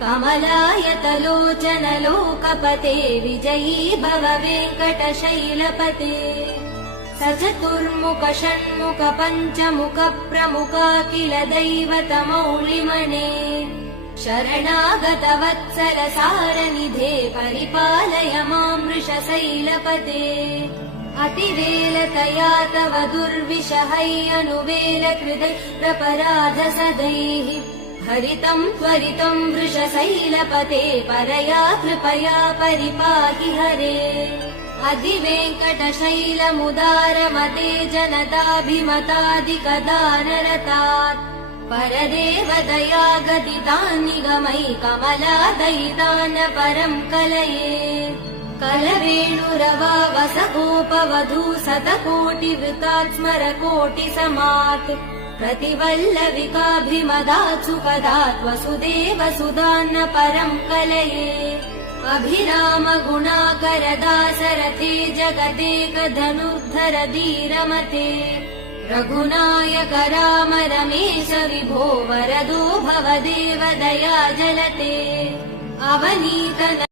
कमलायतलोचन लोकपते विजयी भव वेङ्कटशैलपते सचतुर्मुख षण्मुख पञ्चमुख प्रमुखाखिल दैवतमौलिमणे शरणागत वत्सल सारनिधे परिपालय मां वृषशैलपते अतिवेलतया तव दुर्विषहैरनुवेलकृतै प्रपराध सदैः हरितं त्वरितं वृषशैलपते परया कृपया परिपाहि हरे अधिवेङ्कटशैलमुदारमते जनताभिमताधिकदानरतात् परदेवदया गदितान्निगमै कमलादयितान् परं कलये कलवेणुरवावसगोपवधू शतकोटिवृतात् स्मरकोटिसमात् प्रतिवल्लविकाभिमदात् सुखदात् वसुदेव सुधान्न परं कलये अभिराम गुणाकर दासरथे जगदेकधनुर्धर धीरमते रघुनायक राम रमेश विभो वरदो भवदेव दया जलते अवनीतन